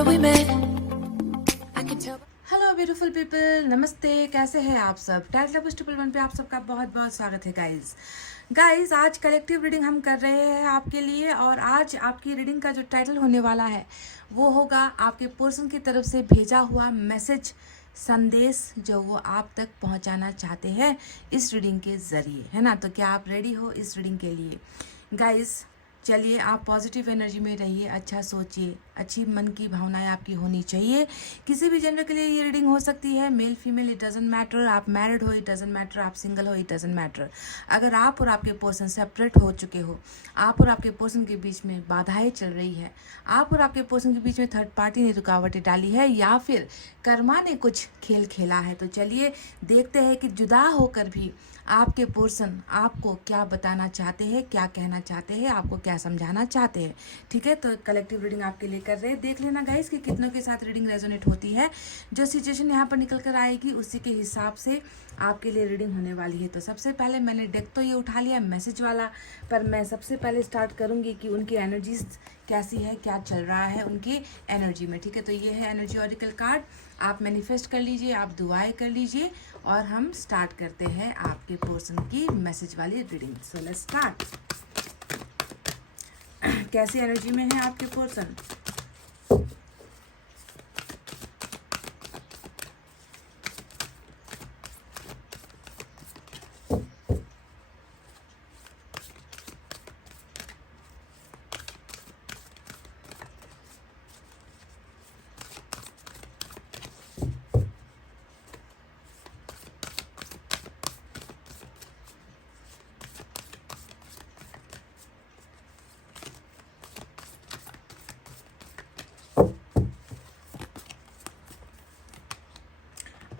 remember we met. I can tell. Hello beautiful people, नमस्ते। कैसे हैं आप सब? टाइटल ऑफ ट्रिपल वन पे आप सबका बहुत बहुत स्वागत है गाइस। आज कलेक्टिव रीडिंग हम कर रहे हैं आपके लिए, और आज आपकी रीडिंग का जो टाइटल होने वाला है वो होगा आपके पर्सन की तरफ से भेजा हुआ मैसेज, संदेश जो वो आप तक पहुंचाना चाहते हैं इस रीडिंग के ज़रिए, है ना। तो क्या आप रेडी हो इस रीडिंग के लिए? गाइस चलिए, आप पॉजिटिव एनर्जी में रहिए, अच्छा सोचिए, अच्छी मन की भावनाएं आपकी होनी चाहिए। किसी भी जेंडर के लिए ये रीडिंग हो सकती है, male female it doesn't matter, आप मैरिड हो इट डजेंट मैटर, आप सिंगल हो इट डजेंट मैटर। अगर आप और आपके पर्सन सेपरेट हो चुके हो, आप और आपके पर्सन के बीच में बाधाएं चल रही है, आप और आपके पर्सन के बीच में थर्ड पार्टी ने रुकावटें डाली है, या फिर कर्मा ने कुछ खेल खेला है, तो चलिए देखते हैं कि जुदा होकर भी आपके पर्सन आपको क्या बताना चाहते हैं, क्या कहना चाहते हैं, आपको क्या समझाना चाहते हैं। ठीक है, तो कलेक्टिव रीडिंग आपके लिए कर रहे हैं। देख लेना गाइस कि कितनों के साथ रीडिंग रेजोनेट होती है। जो सिचुएशन यहाँ पर निकल कर आएगी उसी के हिसाब से आपके लिए रीडिंग होने वाली है। तो सबसे पहले मैंने डेक तो ये उठा लिया मैसेज वाला, पर मैं सबसे पहले स्टार्ट करूँगी कि उनकी एनर्जीज कैसी है, क्या चल रहा है उनकी एनर्जी में। ठीक है, तो ये है एनर्जी ऑरिकल कार्ड। आप मैनिफेस्ट कर लीजिए, आप दुआएं कर लीजिए, और हम स्टार्ट करते हैं आपके पर्सन की मैसेज वाली रीडिंग। So let's start. कैसी एनर्जी में है आपके person?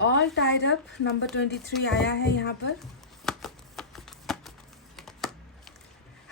All tied up number 23 आया है यहाँ पर।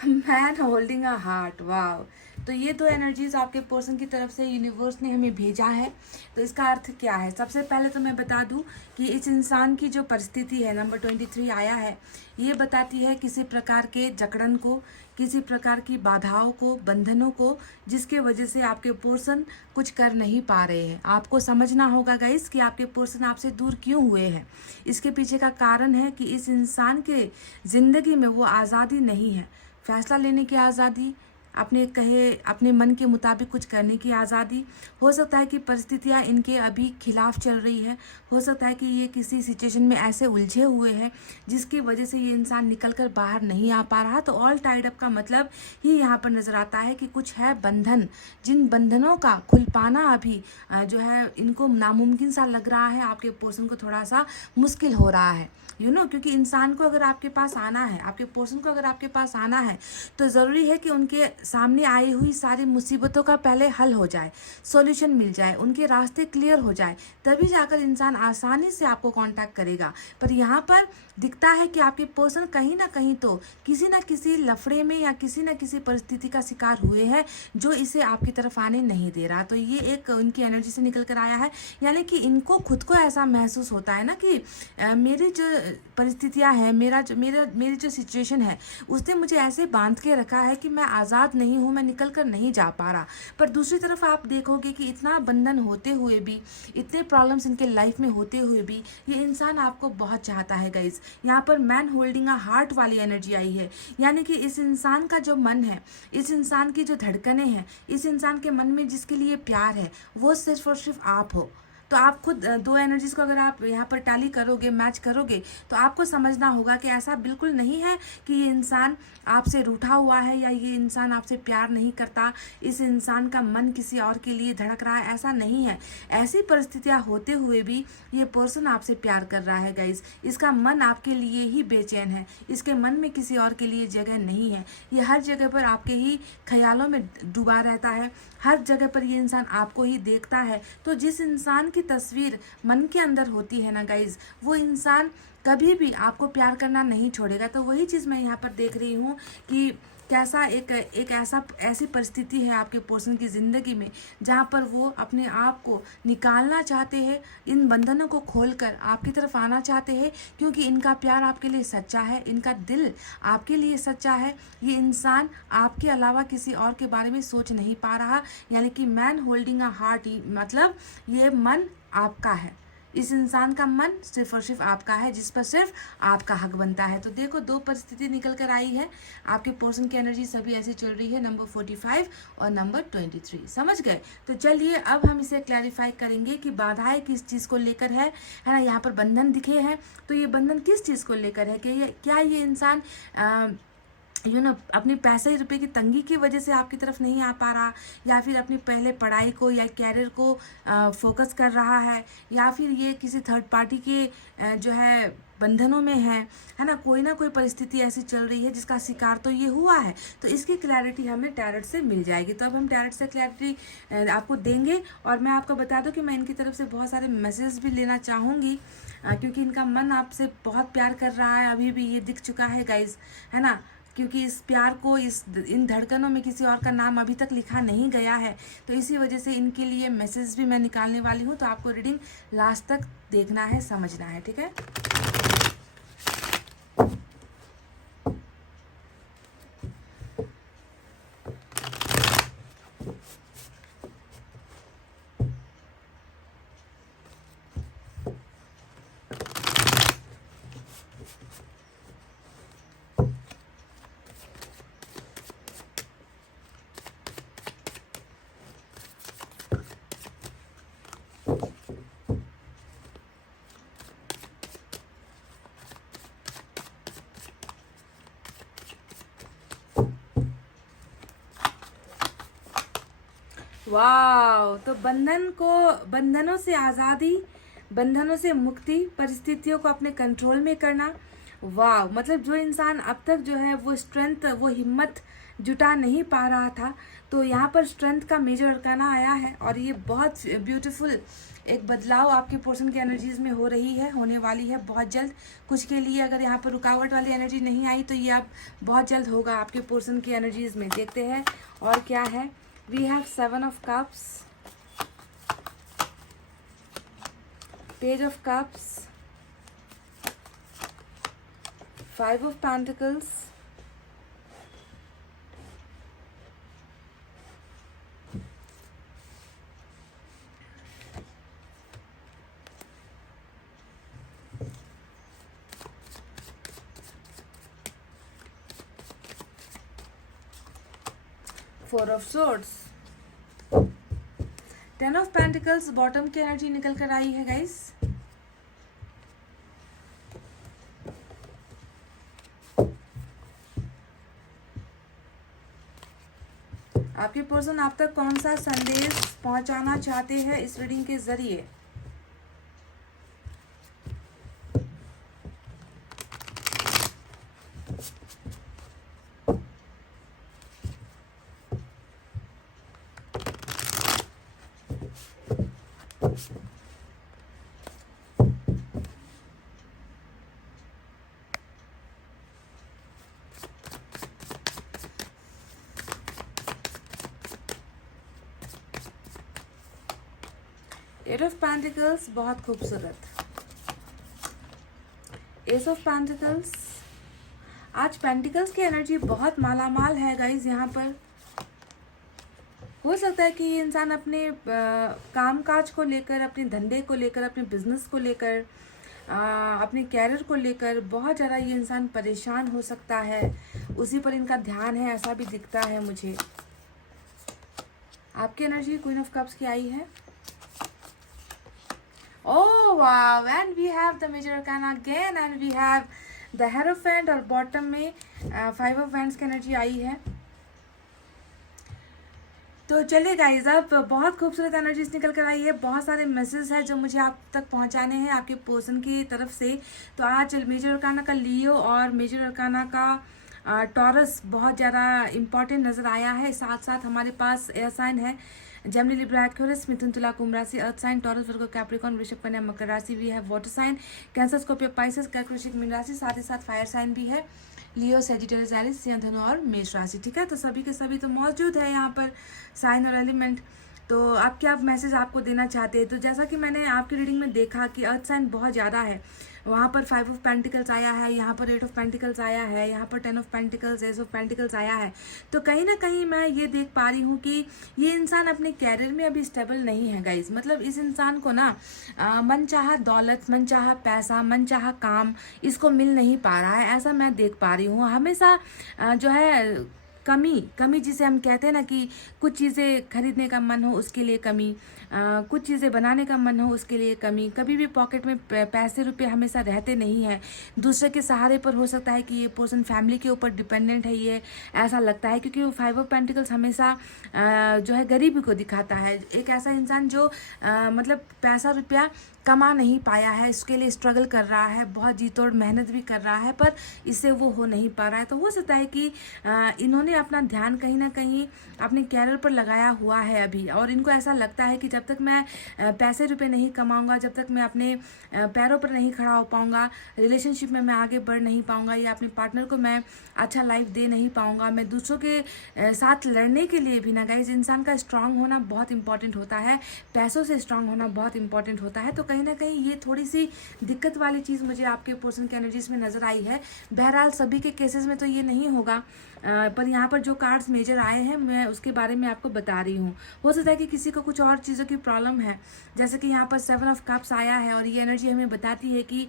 मैन होल्डिंग अ हार्ट, वाव। तो ये दो एनर्जीज आपके पर्सन की तरफ से यूनिवर्स ने हमें भेजा है। तो इसका अर्थ क्या है? सबसे पहले तो मैं बता दूं कि इस इंसान की जो परिस्थिति है, नंबर 23 आया है, ये बताती है किसी प्रकार के जकड़न को, किसी प्रकार की बाधाओं को, बंधनों को, जिसके वजह से आपके पर्सन कुछ कर नहीं पा रहे हैं। आपको समझना होगा गाइस कि आपके पर्सन आपसे दूर क्यों हुए हैं। इसके पीछे का कारण है कि इस इंसान के ज़िंदगी में वो आज़ादी नहीं है, फैसला लेने की आज़ादी, अपने मन के मुताबिक कुछ करने की आज़ादी। हो सकता है कि परिस्थितियाँ इनके अभी खिलाफ चल रही है, हो सकता है कि ये किसी सिचुएशन में ऐसे उलझे हुए हैं जिसकी वजह से ये इंसान निकल कर बाहर नहीं आ पा रहा। तो ऑल टाइड अप का मतलब ही यहाँ पर नज़र आता है कि कुछ है बंधन, जिन बंधनों का खुल पाना अभी जो है इनको नामुमकिन सा लग रहा है, आपके पर्सन को थोड़ा सा मुश्किल हो रहा है, क्योंकि इंसान को अगर आपके पास आना है, आपके पर्सन को अगर आपके पास आना है, तो ज़रूरी है कि उनके सामने आई हुई सारी मुसीबतों का पहले हल हो जाए, सॉल्यूशन मिल जाए, उनके रास्ते क्लियर हो जाए, तभी जाकर इंसान आसानी से आपको कांटेक्ट करेगा। पर यहाँ पर दिखता है कि आपके पर्सन कहीं ना कहीं तो किसी न किसी लफड़े में या किसी न किसी परिस्थिति का शिकार हुए हैं जो इसे आपकी तरफ आने नहीं दे रहा। तो ये एक उनकी एनर्जी से निकल कर आया है, यानी कि इनको खुद को ऐसा महसूस होता है ना कि मेरी जो परिस्थितियाँ हैं, मेरी जो सिचुएशन है, उसने मुझे ऐसे बांध के रखा है कि मैं आज़ाद नहीं हूँ, मैं निकल कर नहीं जा पा रहा। पर दूसरी तरफ आप देखोगे कि इतना बंधन होते हुए भी, इतने प्रॉब्लम्स इनके लाइफ में होते हुए भी, ये इंसान आपको बहुत चाहता है गाइज। यहाँ पर मैन होल्डिंग अ हार्ट वाली एनर्जी आई है, यानी कि इस इंसान का जो मन है, इस इंसान की जो धड़कनें हैं, इस इंसान के मन में जिसके लिए प्यार है, वो सिर्फ और सिर्फ आप हो। तो आप खुद दो एनर्जीज को अगर आप यहाँ पर टैली करोगे, मैच करोगे, तो आपको समझना होगा कि ऐसा बिल्कुल नहीं है कि ये इंसान आपसे रूठा हुआ है या ये इंसान आपसे प्यार नहीं करता, इस इंसान का मन किसी और के लिए धड़क रहा है, ऐसा नहीं है। ऐसी परिस्थितियाँ होते हुए भी ये पर्सन आपसे प्यार कर रहा है गाइज। इसका मन आपके लिए ही बेचैन है, इसके मन में किसी और के लिए जगह नहीं है। ये हर जगह पर आपके ही ख्यालों में डूबा रहता है, हर जगह पर ये इंसान आपको ही देखता है। तो जिस इंसान की तस्वीर मन के अंदर होती है ना गाइज, वो इंसान कभी भी आपको प्यार करना नहीं छोड़ेगा। तो वही चीज़ मैं यहाँ पर देख रही हूँ कि कैसा एक ऐसी परिस्थिति है आपके पर्सन की ज़िंदगी में जहाँ पर वो अपने आप को निकालना चाहते हैं, इन बंधनों को खोलकर आपकी तरफ आना चाहते हैं, क्योंकि इनका प्यार आपके लिए सच्चा है, इनका दिल आपके लिए सच्चा है। ये इंसान आपके अलावा किसी और के बारे में सोच नहीं पा रहा, यानी कि मैन होल्डिंग अ हार्ट, मतलब ये मन आपका है, इस इंसान का मन सिर्फ और सिर्फ आपका है, जिस पर सिर्फ आपका हक बनता है। तो देखो, दो परिस्थिति निकल कर आई है, आपके पर्सन की एनर्जी सभी ऐसी चल रही है, नंबर 45 और नंबर 23। समझ गए? तो चलिए अब हम इसे क्लैरिफाई करेंगे कि बाधाएं किस चीज़ को लेकर है ना। यहाँ पर बंधन दिखे हैं, तो ये बंधन किस चीज़ को लेकर है? कि क्या ये इंसान अपनी पैसे रुपए की तंगी की वजह से आपकी तरफ नहीं आ पा रहा, या फिर अपनी पहले पढ़ाई को या कैरियर को फोकस कर रहा है, या फिर ये किसी थर्ड पार्टी के जो है बंधनों में है ना। कोई ना कोई परिस्थिति ऐसी चल रही है जिसका शिकार तो ये हुआ है। तो इसकी क्लैरिटी हमें टैरेट से मिल जाएगी। तो अब हम टैरेट से क्लैरिटी आपको देंगे, और मैं आपको बता दूं कि मैं इनकी तरफ से बहुत सारे मैसेज भी लेना चाहूँगी, क्योंकि इनका मन आपसे बहुत प्यार कर रहा है, अभी भी ये दिख चुका है गाइज, है ना। क्योंकि इस प्यार को, इन धड़कनों में किसी और का नाम अभी तक लिखा नहीं गया है, तो इसी वजह से इनके लिए मैसेज भी मैं निकालने वाली हूँ। तो आपको रीडिंग लास्ट तक देखना है, समझना है, ठीक है। वाह, तो बंधनों से आज़ादी, बंधनों से मुक्ति, परिस्थितियों को अपने कंट्रोल में करना। वाह, मतलब जो इंसान अब तक जो है वो स्ट्रेंथ, वो हिम्मत जुटा नहीं पा रहा था, तो यहाँ पर स्ट्रेंथ का मेजर अरकाना आया है, और ये बहुत ब्यूटीफुल एक बदलाव आपके पर्सन की एनर्जीज में हो रही है, होने वाली है बहुत जल्द। कुछ के लिए अगर यहाँ पर रुकावट वाली एनर्जी नहीं आई, तो ये अब बहुत जल्द होगा आपके पर्सन की एनर्जीज में। देखते हैं और क्या है। We have 7 of Cups, Page of Cups, 5 of Pentacles, Four of Swords, 10 of Pentacles, bottom की एनर्जी निकल कर आई है गाइस। आपके पर्सन आप तक कौन सा संदेश पहुंचाना चाहते हैं इस रीडिंग के जरिए? एट ऑफ पेंटिकल्स, बहुत खूबसूरत। एस ऑफ पेंटिकल्स, आज पेंटिकल्स की एनर्जी बहुत मालामाल है गाइज। यहाँ पर हो सकता है कि ये इंसान अपने काम काज को लेकर, अपने धंधे को लेकर, अपने बिजनेस को लेकर, अपने कैरियर को लेकर बहुत ज़्यादा ये इंसान परेशान हो सकता है, उसी पर इनका ध्यान है, ऐसा भी दिखता है मुझे। आपकी एनर्जी क्वीन ऑफ कप्स की आई है। Oh wow, and we have the major arcana again, and we have the Hierophant, और बॉटम में 5 of Wands की एनर्जी आई है। तो चलिए गाइज, अब बहुत खूबसूरत एनर्जीज निकल कर आई है, बहुत सारे मैसेज है जो मुझे आप तक पहुंचाने हैं आपके पर्सन की तरफ से। तो आज मेजर अरकाना का लियो और मेजर अरकाना का टॉरस बहुत ज़्यादा इम्पॉर्टेंट नज़र आया है। साथ साथ हमारे पास एयर साइन है जेमिनी, लिब्रा, एक्वेरियस, मिथुन, तुला, कुंभ राशि, earth sign, Taurus, Virgo, Capricorn, वृषभ, कन्या, मकर राशि भी है, water sign, Cancer, Scorpio, Pisces, कर्क, वृश्चिक, मीन राशि, साथ ही साथ फायर साइन भी है, लियो, सेजिटेरियस, एरिस, सिंह, धनु और मेष राशि। ठीक है, तो सभी के सभी तो मौजूद है यहाँ पर साइन और एलिमेंट। तो आप क्या मैसेज आपको देना चाहते हैं? तो जैसा कि मैंने आपकी रीडिंग में देखा कि अर्थ साइन बहुत ज़्यादा है, वहाँ पर 5 ऑफ पेंटिकल्स आया है, यहाँ पर 8 ऑफ पेंटिकल्स आया है, यहाँ पर 10 of pentacles, S of pentacles आया है। तो कहीं ना कहीं मैं ये देख पा रही हूँ कि ये इंसान अपने कैरियर में अभी स्टेबल नहीं है गाइज। मतलब इस इंसान को ना मनचाहा दौलत, मनचाहा पैसा, मनचाहा काम इसको मिल नहीं पा रहा है, ऐसा मैं देख पा रही हूँ। हमेशा जो है कमी जिसे हम कहते हैं ना कि कुछ चीज़ें खरीदने का मन हो उसके लिए कमी, कुछ चीज़ें बनाने का मन हो उसके लिए कमी, कभी भी पॉकेट में पैसे रुपए हमेशा रहते नहीं हैं। दूसरे के सहारे पर हो सकता है कि ये पर्सन फैमिली के ऊपर डिपेंडेंट है, ये ऐसा लगता है, क्योंकि वो 5 ऑफ पेंटिकल्स हमेशा जो है गरीबी को दिखाता है। एक ऐसा इंसान जो मतलब पैसा रुपया कमा नहीं पाया है, इसके लिए स्ट्रगल कर रहा है, बहुत जी तोड़ मेहनत भी कर रहा है, पर इससे वो हो नहीं पा रहा है। तो हो सकता है कि इन्होंने अपना ध्यान कहीं ना कहीं अपने कैरियर पर लगाया हुआ है अभी, और इनको ऐसा लगता है कि जब तक मैं पैसे रुपए नहीं कमाऊंगा, जब तक मैं अपने पैरों पर नहीं खड़ा हो पाऊंगा, रिलेशनशिप में मैं आगे बढ़ नहीं पाऊंगा, या अपने पार्टनर को मैं अच्छा लाइफ दे नहीं पाऊंगा, मैं दूसरों के साथ लड़ने के लिए भी ना गाइस इंसान का स्ट्रांग होना बहुत इंपॉर्टेंट होता है, पैसों से स्ट्रांग होना बहुत इंपॉर्टेंट होता है। तो कहीं ना कहीं ये थोड़ी सी दिक्कत वाली चीज़ मुझे आपके पर्सन की एनर्जीज में नजर आई है। बहरहाल सभी के केसेस में तो ये नहीं होगा, पर यहाँ पर जो कार्ड्स मेजर आए हैं मैं उसके बारे में आपको बता रही हूँ। हो सकता है कि किसी को कुछ और चीज़ों की प्रॉब्लम है, जैसे कि यहाँ पर 7 ऑफ कप्स आया है, और ये एनर्जी हमें बताती है कि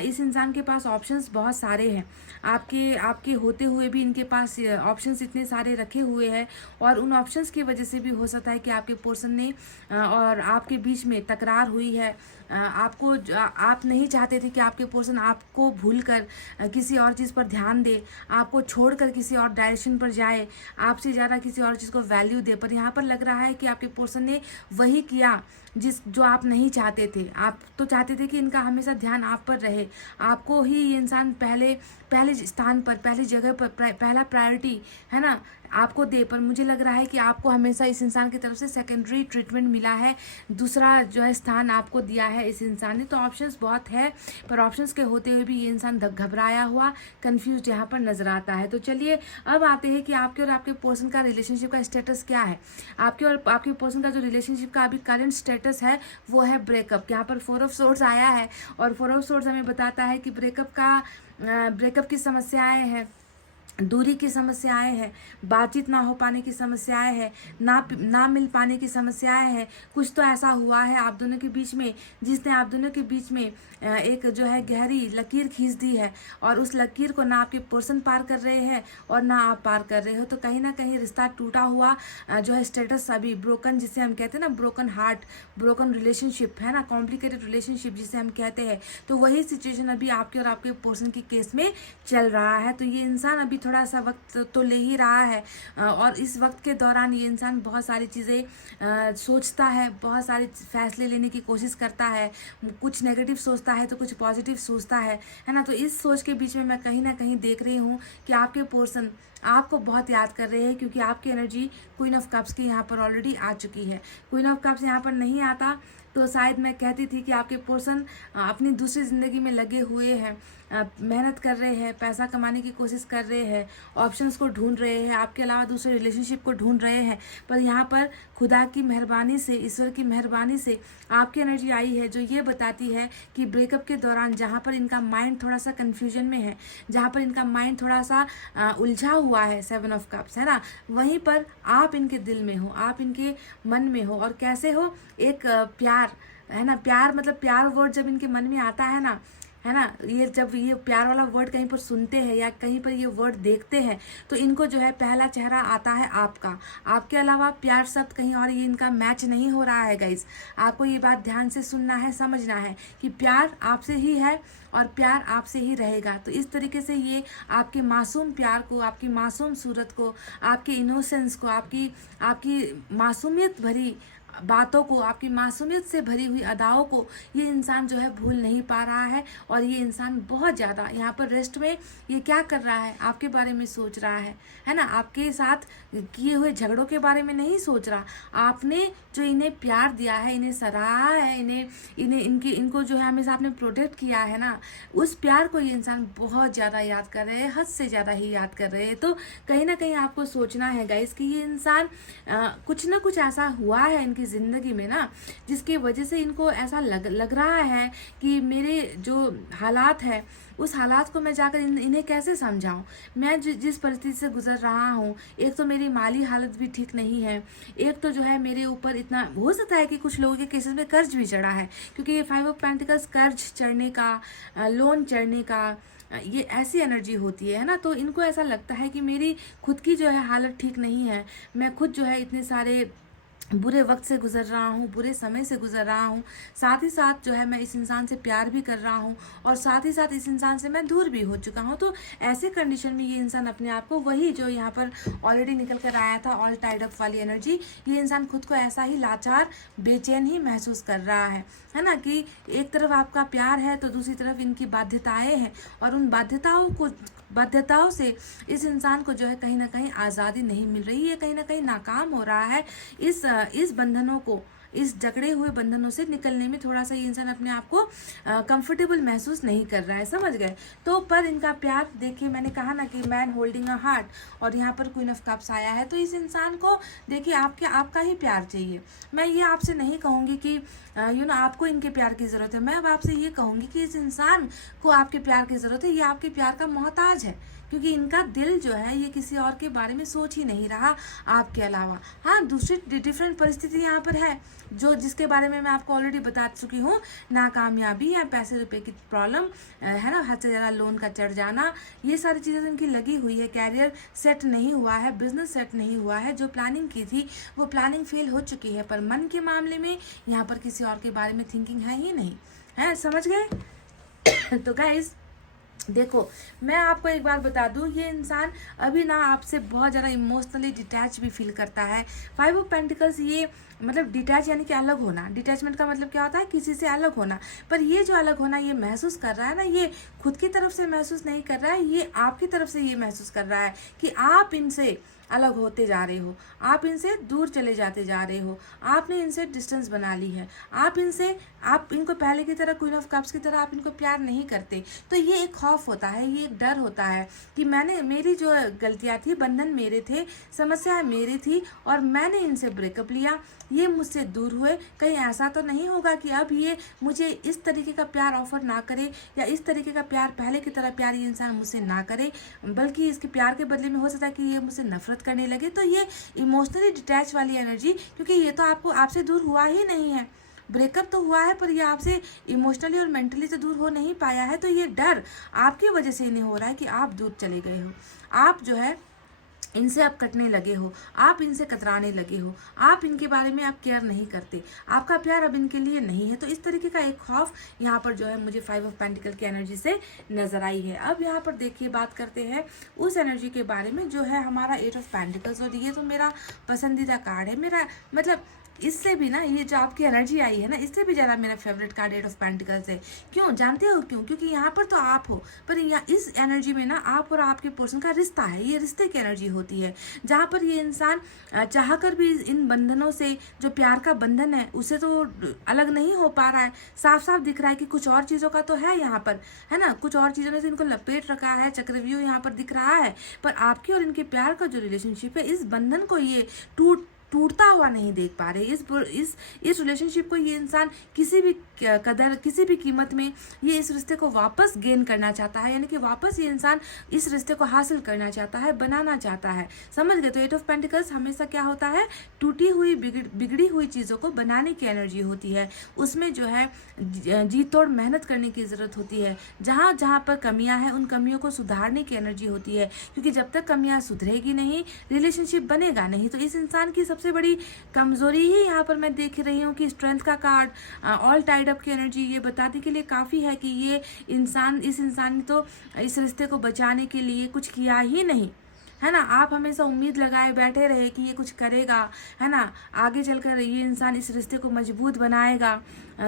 इस इंसान के पास ऑप्शंस बहुत सारे हैं, आपके होते हुए भी इनके पास ऑप्शंस इतने सारे रखे हुए हैं, और उन ऑप्शंस की वजह से भी हो सकता है कि आपके पर्सन ने और आपके बीच में तकरार हुई है। आप नहीं चाहते थे कि आपके पर्सन आपको भूलकर किसी और चीज़ पर ध्यान दे, आपको छोड़कर किसी और डायरेक्शन पर जाए, आपसे ज़्यादा किसी और चीज़ को वैल्यू दे, पर यहाँ पर लग रहा है कि आपके पर्सन ने वही किया जो आप नहीं चाहते थे। आप तो चाहते थे कि इनका हमेशा ध्यान आप पर रहे, आपको ही ये इंसान पहले स्थान पर, पहली जगह पर, पहला प्रायोरिटी है ना आपको दे, पर मुझे लग रहा है कि आपको हमेशा इस इंसान की तरफ से सेकेंडरी ट्रीटमेंट मिला है, दूसरा जो है स्थान आपको दिया है इस इंसान ने। तो ऑप्शंस बहुत है, पर ऑप्शंस के होते हुए भी ये इंसान घबराया हुआ, कंफ्यूज यहाँ पर नजर आता है। तो चलिए अब आते हैं कि आपके और आपके पर्सन का रिलेशनशिप का स्टेटस क्या है। आपके और आपके पर्सन का जो रिलेशनशिप का अभी करंट स्टेटस है वो है ब्रेकअप। यहाँ पर 4 ऑफ सोर्ड्स आया है, और 4 ऑफ सोर्ड्स हमें बताता है कि ब्रेकअप की समस्याएं हैं, दूरी की समस्याएं हैं, बातचीत ना हो पाने की समस्याएं हैं, ना मिल पाने की समस्याएं हैं। कुछ तो ऐसा हुआ है आप दोनों के बीच में जिसने आप दोनों के बीच में एक जो है गहरी लकीर खींच दी है, और उस लकीर को ना आपके पर्सन पार कर रहे हैं और ना आप पार कर रहे हो। तो कहीं ना कहीं रिश्ता टूटा हुआ जो है स्टेटस अभी ब्रोकन, जिसे हम कहते हैं ना ब्रोकन हार्ट, ब्रोकन रिलेशनशिप है ना, कॉम्प्लिकेटेड रिलेशनशिप जिसे हम कहते हैं। तो वही सिचुएशन अभी आपके और आपके पर्सन की केस में चल रहा है। तो ये इंसान अभी थोड़ा सा वक्त तो ले ही रहा है, और इस वक्त के दौरान ये इंसान बहुत सारी चीज़ें सोचता है, बहुत सारे फैसले लेने की कोशिश करता है, कुछ नेगेटिव सोचता है तो कुछ पॉजिटिव सोचता है ना। तो इस सोच के बीच में मैं कहीं ना कहीं देख रही हूँ कि आपके पर्सन आपको बहुत याद कर रहे हैं, क्योंकि आपकी एनर्जी क्वीन ऑफ कप्स की यहाँ पर ऑलरेडी आ चुकी है। क्वीन ऑफ कप्स यहाँ पर नहीं आता तो शायद मैं कहती थी कि आपके पर्सन अपनी दूसरी ज़िंदगी में लगे हुए हैं, मेहनत कर रहे हैं, पैसा कमाने की कोशिश कर रहे हैं, ऑप्शंस को ढूंढ रहे हैं, आपके अलावा दूसरे रिलेशनशिप को ढूंढ रहे हैं। पर यहाँ पर खुदा की मेहरबानी से, ईश्वर की मेहरबानी से आपकी एनर्जी आई है जो ये बताती है कि ब्रेकअप के दौरान जहाँ पर इनका माइंड थोड़ा सा कन्फ्यूजन में है, जहाँ पर इनका माइंड थोड़ा सा उलझा हुआ है, 7 ऑफ कप्स है ना, वहीं पर आप इनके दिल में हो, आप इनके मन में हो। और कैसे हो, एक प्यार है ना, प्यार मतलब प्यार वर्ड जब इनके मन में आता है ना, है ना, ये जब ये प्यार वाला वर्ड कहीं पर सुनते हैं या कहीं पर ये वर्ड देखते हैं तो इनको जो है पहला चेहरा आता है आपका। आपके अलावा प्यार शब्द कहीं और ये इनका मैच नहीं हो रहा है गाइस। आपको ये बात ध्यान से सुनना है, समझना है कि प्यार आपसे ही है और प्यार आपसे ही रहेगा। तो इस तरीके से ये आपके मासूम प्यार को, आपकी मासूम सूरत को, आपके इनोसेंस को, आपकी मासूमियत भरी बातों को, आपकी मासूमियत से भरी हुई अदाओं को ये इंसान जो है भूल नहीं पा रहा है। और ये इंसान बहुत ज़्यादा यहाँ पर रेस्ट में ये क्या कर रहा है, आपके बारे में सोच रहा है ना। आपके साथ किए हुए झगड़ों के बारे में नहीं सोच रहा, आपने जो इन्हें प्यार दिया है, इन्हें सराहा है, इनको जो है हमेशा आपने प्रोटेक्ट किया है ना, उस प्यार को ये इंसान बहुत ज़्यादा याद कर रहे हैं, हद से ज़्यादा ही याद कर रहे हैं। तो कहीं ना कहीं आपको सोचना है गाइस कि ये इंसान कुछ ना कुछ ऐसा हुआ है इनकी ज़िंदगी में ना, जिसकी वजह से इनको ऐसा लग रहा है कि मेरे जो हालात है उस हालात को मैं जाकर इन्हें कैसे समझाऊं। मैं जिस परिस्थिति से गुजर रहा हूं, एक तो मेरी माली हालत भी ठीक नहीं है, एक तो जो है मेरे ऊपर इतना, हो सकता है कि कुछ लोगों के केसेस में कर्ज भी चढ़ा है, क्योंकि ये 5 ऑफ पेंटिकल्स कर्ज चढ़ने का, लोन चढ़ने का, ये ऐसी एनर्जी होती है ना। तो इनको ऐसा लगता है कि मेरी खुद की जो है हालत ठीक नहीं है, मैं खुद जो है इतने सारे बुरे वक्त से गुजर रहा हूँ, बुरे समय से गुजर रहा हूँ, साथ ही साथ जो है मैं इस इंसान से प्यार भी कर रहा हूँ और साथ ही साथ इस इंसान से मैं दूर भी हो चुका हूँ। तो ऐसे कंडीशन में ये इंसान अपने आप को, वही जो यहाँ पर ऑलरेडी निकल कर आया था ऑल टाइड अप वाली एनर्जी, ये इंसान खुद को ऐसा ही लाचार, बेचैन ही महसूस कर रहा है ना। कि एक तरफ आपका प्यार है तो दूसरी तरफ इनकी बाध्यताएं हैं, और उन बाध्यताओं से इस इंसान को जो है कहीं ना कहीं आज़ादी नहीं मिल रही है, कहीं ना कहीं नाकाम हो रहा है। इस बंधनों को, इस जकड़े हुए बंधनों से निकलने में थोड़ा सा ये इंसान अपने आप को कंफर्टेबल महसूस नहीं कर रहा है, समझ गए। तो पर इनका प्यार देखिए, मैंने कहा ना कि मैन होल्डिंग अ हार्ट, और यहाँ पर क्वीन ऑफ कप्स आया है। तो इस इंसान को देखिए आपका ही प्यार चाहिए। मैं ये आपसे नहीं कहूँगी कि आपको इनके प्यार की ज़रूरत है, मैं अब आपसे ये कहूँगी कि इस इंसान को आपके प्यार की ज़रूरत है, ये आपके प्यार का मोहताज है, क्योंकि इनका दिल जो है ये किसी और के बारे में सोच ही नहीं रहा आपके अलावा। हाँ, दूसरी डिफरेंट परिस्थिति यहाँ पर है जिसके बारे में मैं आपको ऑलरेडी बता चुकी हूँ, नाकामयाबी या पैसे रुपए की प्रॉब्लम है ना, हद से ज़्यादा लोन का चढ़ जाना, ये सारी चीज़ें इनकी लगी हुई है। कैरियर सेट नहीं हुआ है, बिजनेस सेट नहीं हुआ है, जो प्लानिंग की थी वो प्लानिंग फेल हो चुकी है। पर मन के मामले में यहाँ पर किसी और के बारे में थिंकिंग है ही नहीं है, समझ गए। तो गाइस देखो, मैं आपको एक बार बता दूं, ये इंसान अभी ना आपसे बहुत ज़्यादा इमोशनली डिटैच भी फील करता है। 5 ऑफ पेंटिकल्स ये मतलब डिटैच यानी कि अलग होना, डिटैचमेंट का मतलब क्या होता है, किसी से अलग होना। पर ये जो अलग होना ये महसूस कर रहा है ना, ये खुद की तरफ से महसूस नहीं कर रहा है, ये आपकी तरफ से ये महसूस कर रहा है कि आप इनसे अलग होते जा रहे हो, आप इनसे दूर चले जाते जा रहे हो, आपने इनसे डिस्टेंस बना ली है, आप इनको पहले की तरह, क्वीन ऑफ कप्स की तरह आप इनको प्यार नहीं करते। तो ये एक खौफ होता है, ये एक डर होता है कि मेरी जो गलतियाँ थी, बंधन मेरे थे, समस्या मेरी थी और मैंने इनसे ब्रेकअप लिया, ये मुझसे दूर हुए, कहीं ऐसा तो नहीं होगा कि अब ये मुझे इस तरीके का प्यार ऑफर ना करे, या इस तरीके का प्यार, पहले की तरह प्यार ये इंसान मुझसे ना करे, बल्कि इसके प्यार के बदले में हो सकता है कि ये मुझसे नफरत करने लगे। तो ये इमोशनली डिटैच वाली एनर्जी, क्योंकि ये तो आपसे दूर हुआ ही नहीं है, ब्रेकअप तो हुआ है पर ये आपसे इमोशनली और मेंटली से दूर हो नहीं पाया है। तो ये डर आपकी वजह से नहीं हो रहा है कि आप दूर चले गए हो, आप जो है इनसे आप कटने लगे हो, आप इनसे कतराने लगे हो, आप इनके बारे में आप केयर नहीं करते, आपका प्यार अब इनके लिए नहीं है। तो इस तरीके का एक खौफ यहाँ पर जो है मुझे 5 ऑफ पेंटिकल की एनर्जी से नजर आई है। अब यहाँ पर देखिए, बात करते हैं उस एनर्जी के बारे में जो है हमारा 8 ऑफ पेंटिकल्स, और ये तो मेरा पसंदीदा कार्ड है, मेरा मतलब इससे भी ना, ये जो आपकी एनर्जी आई है ना, इससे भी ज़्यादा मेरा फेवरेट कार्ड 8 ऑफ पेंटिकल्स है। क्यों जानते हो क्यों? क्योंकि यहाँ पर तो आप हो, पर यहाँ इस एनर्जी में ना आप और आपके पर्सन का रिश्ता है, ये रिश्ते की एनर्जी होती है, जहाँ पर ये इंसान चाहकर भी इन बंधनों से, जो प्यार का बंधन है उससे तो अलग नहीं हो पा रहा है। साफ साफ दिख रहा है कि कुछ और चीज़ों का तो है यहाँ पर, है ना, कुछ और चीज़ों में से इनको लपेट रखा है, चक्रव्यूह यहाँ पर दिख रहा है। पर आपके और इनके प्यार का जो रिलेशनशिप है, इस बंधन को ये टूटता हुआ नहीं देख पा रहे। इस रिलेशनशिप को ये इंसान किसी भी कदर, किसी भी कीमत में ये इस रिश्ते को वापस गेन करना चाहता है, यानी कि वापस ये इंसान इस रिश्ते को हासिल करना चाहता है, बनाना चाहता है, समझ गए। तो 8 ऑफ पेंटिकल्स हमेशा क्या होता है, टूटी हुई बिगड़ी हुई चीज़ों को बनाने की एनर्जी होती है, उसमें जो है जी तोड़ मेहनत करने की ज़रूरत होती है। जहाँ जहाँ पर कमियाँ हैं उन कमियों को सुधारने की एनर्जी होती है, क्योंकि जब तक कमियाँ सुधरेगी नहीं, रिलेशनशिप बनेगा नहीं। तो इस इंसान की सबसे बड़ी कमजोरी ही यहाँ पर मैं देख रही हूँ कि स्ट्रेंथ का कार्ड, ऑल टाइड अप की एनर्जी, ये बताने के लिए काफ़ी है कि इस इंसान ने तो इस रिश्ते को बचाने के लिए कुछ किया ही नहीं, है ना, आप हमेशा उम्मीद लगाए बैठे रहे कि ये कुछ करेगा, है ना, आगे चलकर ये इंसान इस रिश्ते को मजबूत बनाएगा,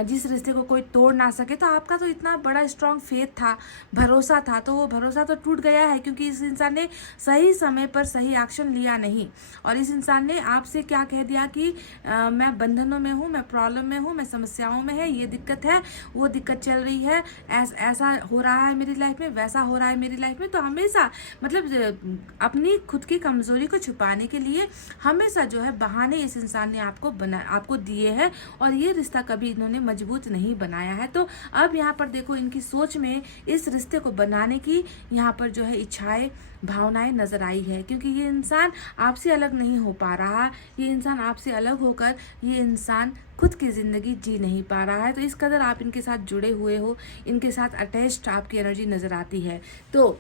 जिस रिश्ते को कोई तोड़ ना सके। तो आपका तो इतना बड़ा स्ट्रांग फेथ था, भरोसा था, तो वो भरोसा तो टूट गया है क्योंकि इस इंसान ने सही समय पर सही एक्शन लिया नहीं। और इस इंसान ने आपसे क्या कह दिया कि मैं बंधनों में हूँ, मैं प्रॉब्लम में हूँ, मैं समस्याओं में है, ये दिक्कत है, वो दिक्कत चल रही है, ऐसा हो रहा है मेरी लाइफ में, वैसा हो रहा है मेरी लाइफ में। तो हमेशा मतलब अपनी खुद की कमजोरी को छुपाने के लिए हमेशा जो है बहाने इस इंसान ने आपको दिए हैं और ये रिश्ता कभी इन्होंने मजबूत नहीं बनाया है। तो अब यहाँ पर देखो इनकी सोच में इस रिश्ते को बनाने की यहाँ पर जो है इच्छाएं, भावनाएं नजर आई है, क्योंकि ये इंसान आपसे अलग नहीं हो पा रहा, ये इंसान आपसे अलग होकर ये इंसान खुद की ज़िंदगी जी नहीं पा रहा है। तो इस कदर आप इनके साथ जुड़े हुए हो, इनके साथ अटैच्ड आपकी एनर्जी नज़र आती है। तो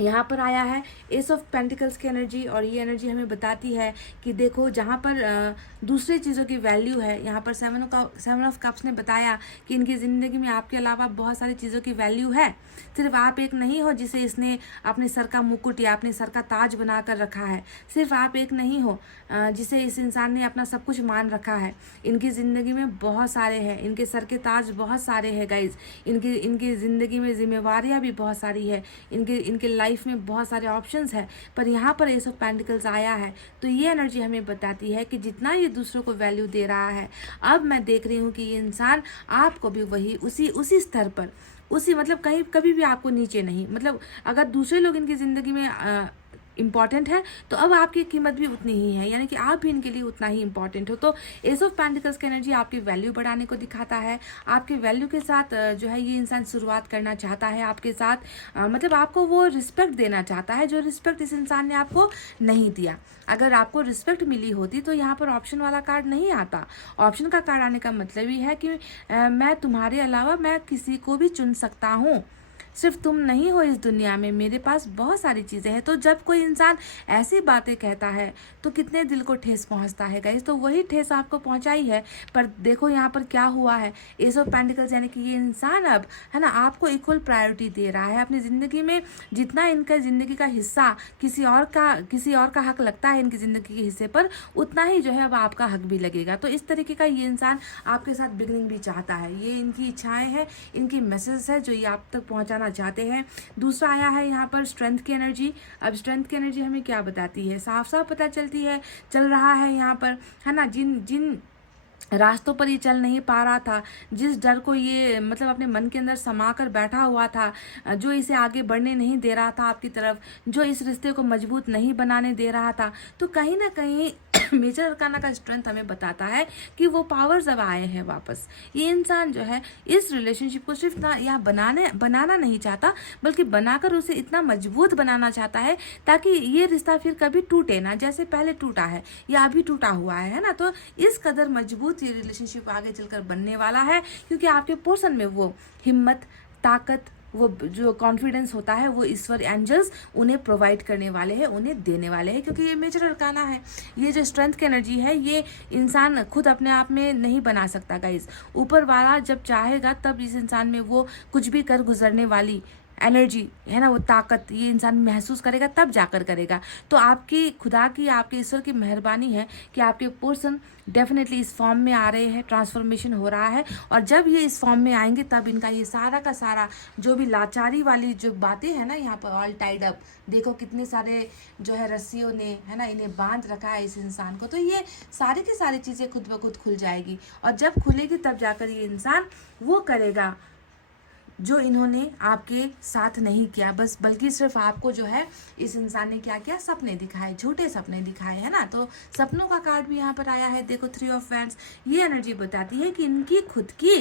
यहाँ पर आया है एस ऑफ पेंटिकल्स की एनर्जी, और ये एनर्जी हमें बताती है कि देखो जहाँ पर दूसरे चीज़ों की वैल्यू है, यहाँ पर सेवन ऑफ कप्स ने बताया कि इनकी ज़िंदगी में आपके अलावा बहुत सारी चीज़ों की वैल्यू है, सिर्फ आप एक नहीं हो जिसे इसने अपने सर का मुकुट या अपने सर का ताज बना कर रखा है, सिर्फ आप एक नहीं हो जिसे इस इंसान ने अपना सब कुछ मान रखा है। इनकी ज़िंदगी में बहुत सारे हैं, इनके सर के ताज बहुत सारे हैं गाइज, इनकी ज़िंदगी में जिम्मेवारियाँ भी बहुत सारी है, इनके लाइफ में बहुत सारे ऑप्शंस है, पर यहाँ पर एस ऑफ पेंटिकल्स आया है। तो ये एनर्जी हमें बताती है कि जितना ये दूसरों को वैल्यू दे रहा है, अब मैं देख रही हूँ कि ये इंसान आपको भी वही उसी स्तर पर, उसी मतलब कभी भी आपको नीचे नहीं, मतलब अगर दूसरे लोग इनकी ज़िंदगी में इम्पॉर्टेंट है तो अब आपकी कीमत भी उतनी ही है, यानी कि आप भी इनके लिए उतना ही इम्पॉर्टेंट हो। तो एस ऑफ पेंटिकल्स की एनर्जी आपकी वैल्यू बढ़ाने को दिखाता है, आपके वैल्यू के साथ जो है ये इंसान शुरुआत करना चाहता है आपके साथ, मतलब आपको वो रिस्पेक्ट देना चाहता है जो रिस्पेक्ट इस इंसान ने आपको नहीं दिया। अगर आपको रिस्पेक्ट मिली होती तो यहाँ पर ऑप्शन वाला कार्ड नहीं आता। ऑप्शन का कार्ड आने का मतलब ही है कि मैं तुम्हारे अलावा मैं किसी को भी चुन सकता हूँ, सिर्फ तुम नहीं हो इस दुनिया में, मेरे पास बहुत सारी चीज़ें हैं। तो जब कोई इंसान ऐसी बातें कहता है तो कितने दिल को ठेस पहुंचता है गाइस, तो वही ठेस आपको पहुंचाई है। पर देखो यहाँ पर क्या हुआ है, एस ऑफ पेंटिकल्स यानी कि ये इंसान अब है ना आपको इक्वल प्रायोरिटी दे रहा है अपनी ज़िंदगी में। जितना इनका ज़िंदगी का हिस्सा किसी और का हक लगता है इनकी ज़िंदगी के हिस्से पर, उतना ही जो है अब आपका हक भी लगेगा। तो इस तरीके का ये इंसान आपके साथ बिगनिंग भी चाहता है, ये इनकी इच्छाएँ हैं, इनकी मैसेज है जो ये आप तक पहुँचाना चाहते हैं। दूसरा आया है यहाँ पर स्ट्रेंथ की एनर्जी। अब स्ट्रेंथ की एनर्जी हमें क्या बताती है, साफ साफ पता चल रहा है यहाँ पर, है ना, जिन रास्तों पर ये चल नहीं पा रहा था, जिस डर को ये मतलब अपने मन के अंदर समा कर बैठा हुआ था, जो इसे आगे बढ़ने नहीं दे रहा था आपकी तरफ, जो इस रिश्ते को मजबूत नहीं बनाने दे रहा था, तो कहीं ना कहीं मेजर अरकाना का स्ट्रेंथ हमें बताता है कि वो पावर्स अब आए हैं वापस। ये इंसान जो है इस रिलेशनशिप को सिर्फ ना यहाँ बनाना नहीं चाहता, बल्कि बनाकर उसे इतना मजबूत बनाना चाहता है ताकि ये रिश्ता फिर कभी टूटे ना, जैसे पहले टूटा है या अभी टूटा हुआ है ना। तो इस कदर मजबूत ये रिलेशनशिप आगे चलकर बनने वाला है, क्योंकि आपके पर्सन में वो हिम्मत, ताकत, वो जो कॉन्फिडेंस होता है वो ईश्वर एंजल्स उन्हें प्रोवाइड करने वाले हैं, उन्हें देने वाले हैं, क्योंकि ये मेजर अरकाना है। ये जो स्ट्रेंथ की एनर्जी है ये इंसान खुद अपने आप में नहीं बना सकता गाइस, ऊपर वाला जब चाहेगा तब इस इंसान में वो कुछ भी कर गुजरने वाली एनर्जी है ना, वो ताकत ये इंसान महसूस करेगा तब जाकर करेगा। तो आपकी खुदा की, आपके ईश्वर की मेहरबानी है कि आपके पर्सन डेफिनेटली इस फॉर्म में आ रहे हैं, ट्रांसफॉर्मेशन हो रहा है, और जब ये इस फॉर्म में आएंगे तब इनका ये सारा का सारा जो भी लाचारी वाली जो बातें हैं ना, यहाँ पर ऑल टाइड अप, देखो कितने सारे जो है रस्सियों ने है ना इन्हें बांध रखा है इस इंसान को, तो ये सारी की सारी चीज़ें खुद ब खुद खुल जाएगी, और जब खुलेगी तब जाकर ये इंसान वो करेगा जो इन्होंने आपके साथ नहीं किया, बस बल्कि सिर्फ आपको जो है इस इंसान ने क्या किया, सपने दिखाए, झूठे सपने दिखाए, है ना। तो सपनों का कार्ड भी यहाँ पर आया है, देखो 3 ऑफ वैंड्स। ये एनर्जी बताती है कि इनकी खुद की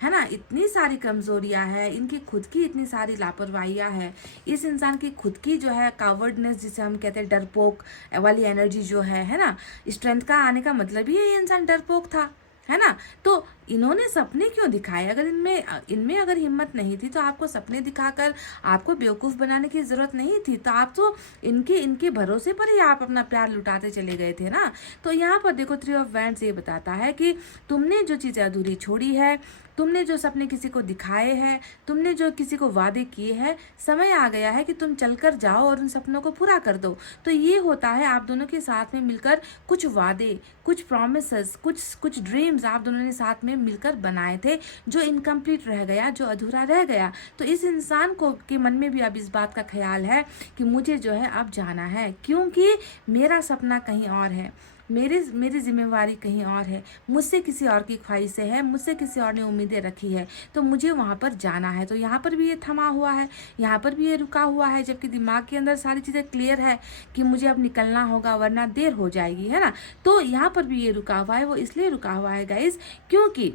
है ना इतनी सारी कमजोरियां हैं, इनकी खुद की इतनी सारी लापरवाहियां हैं, इस इंसान की खुद की जो है कावर्डनेस जिसे हम कहते हैं, डरपोक वाली एनर्जी जो है ना। स्ट्रेंथ का आने का मतलब ही ये इंसान डरपोक था, है ना। तो इन्होंने सपने क्यों दिखाए? अगर इनमें इनमें अगर हिम्मत नहीं थी तो आपको सपने दिखाकर आपको बेवकूफ़ बनाने की ज़रूरत नहीं थी। तो आप तो इनके इनके भरोसे पर ही आप अपना प्यार लुटाते चले गए थे ना। तो यहाँ पर देखो 3 ऑफ वैंड्स ये बताता है कि तुमने जो चीज़ें अधूरी छोड़ी है, तुमने जो सपने किसी को दिखाए हैं, तुमने जो किसी को वादे किए हैं, समय आ गया है कि तुम चलकर जाओ और उन सपनों को पूरा कर दो। तो ये होता है आप दोनों के साथ में मिलकर कुछ वादे, कुछ प्रॉमिसेस, कुछ ड्रीम्स आप दोनों ने साथ में मिलकर बनाए थे जो इनकम्प्लीट रह गया, जो अधूरा रह गया। तो इस इंसान को के मन में भी अब इस बात का ख्याल है कि मुझे जो है अब जाना है, क्योंकि मेरा सपना कहीं और है, मेरी जिम्मेवारी कहीं और है, मुझसे किसी और की ख्वाहिशें है, मुझसे किसी और ने उम्मीदें रखी है, तो मुझे वहाँ पर जाना है। तो यहाँ पर भी ये थमा हुआ है, यहाँ पर भी ये रुका हुआ है, जबकि दिमाग के अंदर सारी चीज़ें क्लियर है कि मुझे अब निकलना होगा वरना देर हो जाएगी, है ना। तो यहाँ पर भी ये रुका हुआ है। वो इसलिए रुका हुआ है गाइज क्योंकि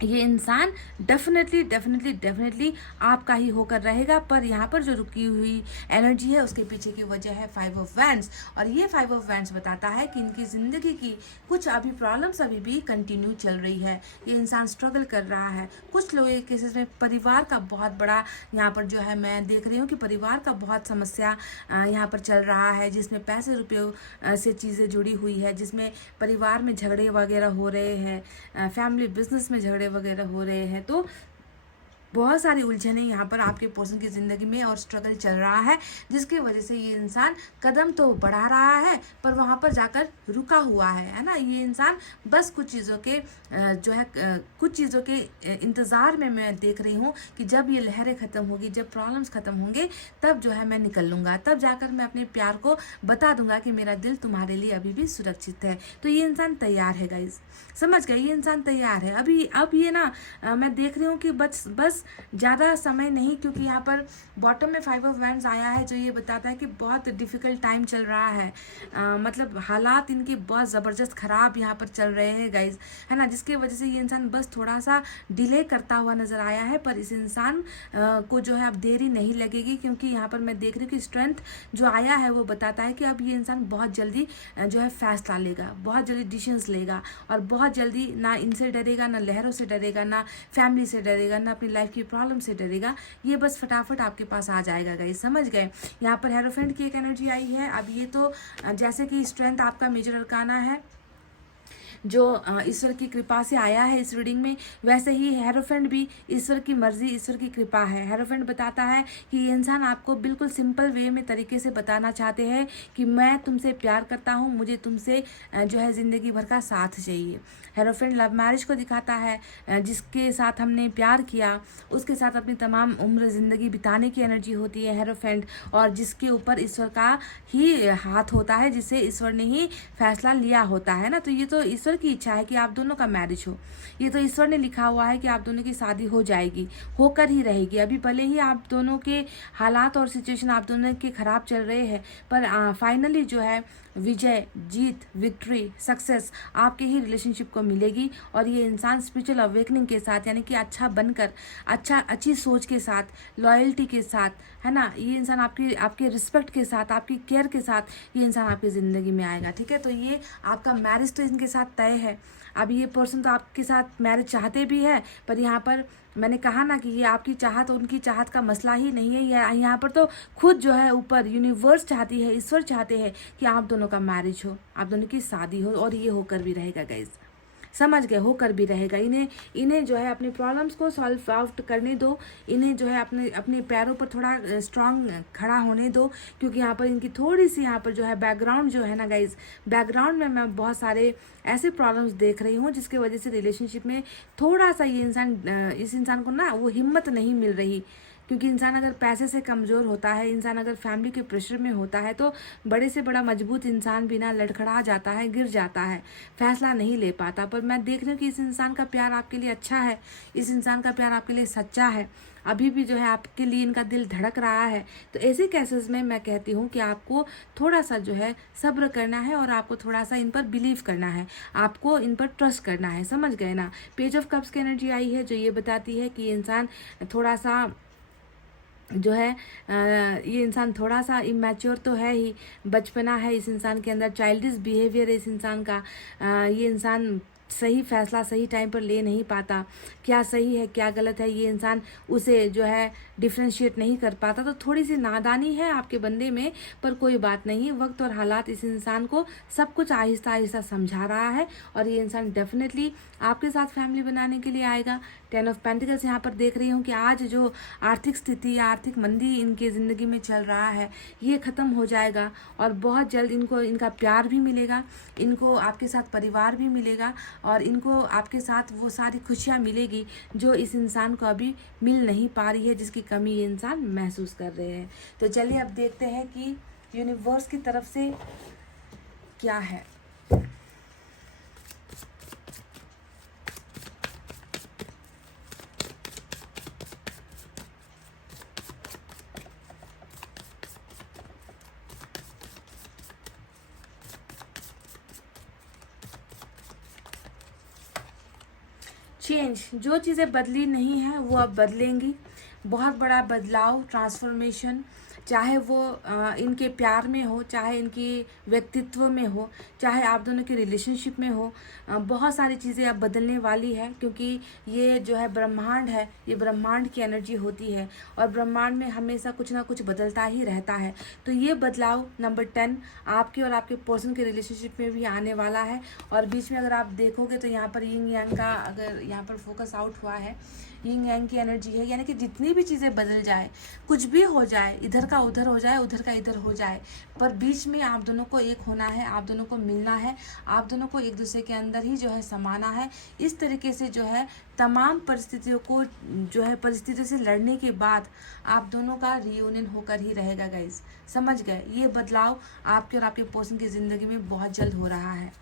ये इंसान डेफिनेटली आपका ही होकर रहेगा। पर यहाँ पर जो रुकी हुई एनर्जी है उसके पीछे की वजह है 5 ऑफ वैंड्स। और ये 5 ऑफ वैंड्स बताता है कि इनकी ज़िंदगी की कुछ अभी प्रॉब्लम्स अभी भी कंटिन्यू चल रही है। ये इंसान स्ट्रगल कर रहा है। कुछ लोगों के केसेस में परिवार का बहुत बड़ा यहाँ पर जो है मैं देख रही हूँ कि परिवार का बहुत समस्या यहाँ पर चल रहा है, जिसमें पैसे रुपये से चीज़ें जुड़ी हुई है, जिसमें परिवार में झगड़े वगैरह हो रहे हैं, फैमिली बिजनेस में झगड़े वगैरह हो रहे हैं। तो बहुत सारी उलझने यहाँ पर आपके पर्सन की ज़िंदगी में और स्ट्रगल चल रहा है, जिसकी वजह से ये इंसान कदम तो बढ़ा रहा है पर वहाँ पर जाकर रुका हुआ है ना। ये इंसान बस कुछ चीज़ों के जो है कुछ चीज़ों के इंतज़ार में मैं देख रही हूँ कि जब ये लहरें ख़त्म होगी, जब प्रॉब्लम्स ख़त्म होंगे, तब जो है मैं निकल लूँगा, तब जाकर मैं अपने प्यार को बता दूंगा कि मेरा दिल तुम्हारे लिए अभी भी सुरक्षित है। तो ये इंसान तैयार है गाइज, समझ गए, ये इंसान तैयार है। अब ये ना मैं देख रही हूँ कि बस ज़्यादा समय नहीं, क्योंकि यहाँ पर बॉटम में 5 ऑफ वैंड्स आया है जो ये बताता है कि बहुत डिफ़िकल्ट टाइम चल रहा है। मतलब हालात इनके बहुत ज़बरदस्त ख़राब यहाँ पर चल रहे हैं गाइज, है ना, जिसकी वजह से ये इंसान बस थोड़ा सा डिले करता हुआ नज़र आया है। पर इस इंसान को जो है अब देरी नहीं लगेगी, क्योंकि यहाँ पर मैं देख रही हूँ कि स्ट्रेंथ जो आया है वो बताता है कि अब ये इंसान बहुत जल्दी जो है फैसला लेगा, बहुत जल्दी डिसीजंस लेगा, और बहुत जल्दी ना इनसे डरेगा, ना लहरों से डरेगा, ना फैमिली से डरेगा, ना अपनी लाइफ की प्रॉब्लम से डरेगा। ये बस फटाफट आपके पास आ जाएगा गाइस, समझ गए। यहाँ पर हेरोफेंट की एक एनर्जी आई है। अब ये तो जैसे कि स्ट्रेंथ आपका मेजर अरकाना है जो ईश्वर की कृपा से आया है इस रीडिंग में, वैसे ही हेरोफेंट भी ईश्वर की मर्जी, ईश्वर की कृपा है। हेरोफेंट बताता है कि ये इंसान आपको बिल्कुल सिंपल वे में तरीके से बताना चाहते हैं कि मैं तुमसे प्यार करता हूँ, मुझे तुमसे जो है ज़िंदगी भर का साथ चाहिए। हेरोफेंट लव मैरिज को दिखाता है, जिसके साथ हमने प्यार किया उसके साथ अपनी तमाम उम्र ज़िंदगी बिताने की एनर्जी होती है हेरोफेंट, और जिसके ऊपर ईश्वर का ही हाथ होता है, जिसे ईश्वर ने ही फैसला लिया होता है ना। तो ये तो ईश्वर की इच्छा है कि आप दोनों का मैरिज हो, ये तो ईश्वर ने लिखा हुआ है कि आप दोनों की शादी हो जाएगी, होकर ही रहेगी। अभी भले ही आप दोनों के हालात और सिचुएशन आप दोनों के खराब चल रहे हैं, पर फाइनली जो है विजय, जीत, विक्ट्री, सक्सेस आपके ही रिलेशनशिप को मिलेगी। और ये इंसान स्पिरिचुअल अवेकनिंग के साथ, यानी कि अच्छा बनकर, अच्छी सोच के साथ, लॉयल्टी के साथ, है ना, ये इंसान आपके रिस्पेक्ट के साथ, आपकी केयर के साथ ये इंसान आपकी ज़िंदगी में आएगा। ठीक है, तो ये आपका मैरिज तो इनके साथ तय है। अब ये पर्सन तो आपके साथ मैरिज चाहते भी है, पर यहाँ पर मैंने कहा ना कि ये आपकी चाहत उनकी चाहत का मसला ही नहीं है। यहाँ पर तो खुद जो है ऊपर यूनिवर्स चाहती है, ईश्वर चाहते हैं कि आप दोनों का मैरिज हो, आप दोनों की शादी हो, और ये होकर भी रहेगा गाइज, समझ गए, होकर भी रहेगा। इन्हें जो है अपने प्रॉब्लम्स को सॉल्व आउट करने दो, इन्हें जो है अपने पैरों पर थोड़ा स्ट्रांग खड़ा होने दो, क्योंकि यहाँ पर इनकी थोड़ी सी यहाँ पर जो है बैकग्राउंड जो है ना गाइज, बैकग्राउंड में मैं बहुत सारे ऐसे प्रॉब्लम्स देख रही हूँ जिसके वजह से रिलेशनशिप में थोड़ा सा ये इस इंसान को ना वो हिम्मत नहीं मिल रही। क्योंकि इंसान अगर पैसे से कमज़ोर होता है, इंसान अगर फैमिली के प्रेशर में होता है, तो बड़े से बड़ा मजबूत इंसान भी ना लड़खड़ा जाता है, गिर जाता है, फैसला नहीं ले पाता। पर मैं देख रही हूँ कि इस इंसान का प्यार आपके लिए अच्छा है, इस इंसान का प्यार आपके लिए सच्चा है, अभी भी जो है आपके लिए इनका दिल धड़क रहा है। तो ऐसे केसेस में मैं कहती हूँ कि आपको थोड़ा सा जो है सब्र करना है, और आपको थोड़ा सा इन पर बिलीव करना है, आपको इन पर ट्रस्ट करना है, समझ गए ना। पेज ऑफ कप्स की एनर्जी आई है जो ये बताती है कि ये इंसान थोड़ा सा जो है ये इंसान थोड़ा सा इमैच्योर तो है ही, बचपना है इस इंसान के अंदर, चाइल्डिश बिहेवियर है इस इंसान का। ये इंसान सही फैसला सही टाइम पर ले नहीं पाता, क्या सही है क्या गलत है ये इंसान उसे जो है डिफ्रेंशिएट नहीं कर पाता। तो थोड़ी सी नादानी है आपके बंदे में, पर कोई बात नहीं, वक्त और हालात इस इंसान को सब कुछ आहिस्ता आहिस्ता समझा रहा है और ये इंसान डेफिनेटली आपके साथ फैमिली बनाने के लिए आएगा। 10 ऑफ पेंटिकल्स यहाँ पर देख रही हूँ कि आज जो आर्थिक स्थिति या आर्थिक मंदी इनके ज़िंदगी में चल रहा है ये ख़त्म हो जाएगा और बहुत जल्द इनको इनका प्यार भी मिलेगा, इनको आपके साथ परिवार भी मिलेगा और इनको आपके साथ वो सारी खुशियाँ मिलेगी जो इस इंसान को अभी मिल नहीं पा रही है, जिसकी कमी ये इंसान महसूस कर रहे हैं। तो चलिए अब देखते हैं कि यूनिवर्स की तरफ से क्या है। चेंज, जो चीज़ें बदली नहीं है वो अब बदलेंगी। बहुत बड़ा बदलाव, ट्रांसफॉर्मेशन, चाहे वो इनके प्यार में हो, चाहे इनकी व्यक्तित्व में हो, चाहे आप दोनों के रिलेशनशिप में हो, बहुत सारी चीज़ें अब बदलने वाली है क्योंकि ये जो है ब्रह्मांड है, ये ब्रह्मांड की एनर्जी होती है और ब्रह्मांड में हमेशा कुछ ना कुछ बदलता ही रहता है। तो ये बदलाव नंबर 10 आपके और आपके पर्सन के रिलेशनशिप में भी आने वाला है। और बीच में अगर आप देखोगे तो यहाँ पर यिंग यांग का अगर यहाँ पर फोकस आउट हुआ है, यिंग यांग की एनर्जी है, यानी कि जितनी भी चीज़ें बदल जाए, कुछ भी हो जाए, इधर का उधर हो जाए, उधर का इधर हो जाए, पर बीच में आप दोनों को एक होना है, आप दोनों को मिलना है, आप दोनों को एक दूसरे के अंदर ही जो है समाना है। इस तरीके से जो है तमाम परिस्थितियों को जो है परिस्थितियों से लड़ने के बाद आप दोनों का रियूनियन होकर ही रहेगा गाइस। समझ गए? ये बदलाव आपके और आपके पर्सन की ज़िंदगी में बहुत जल्द हो रहा है।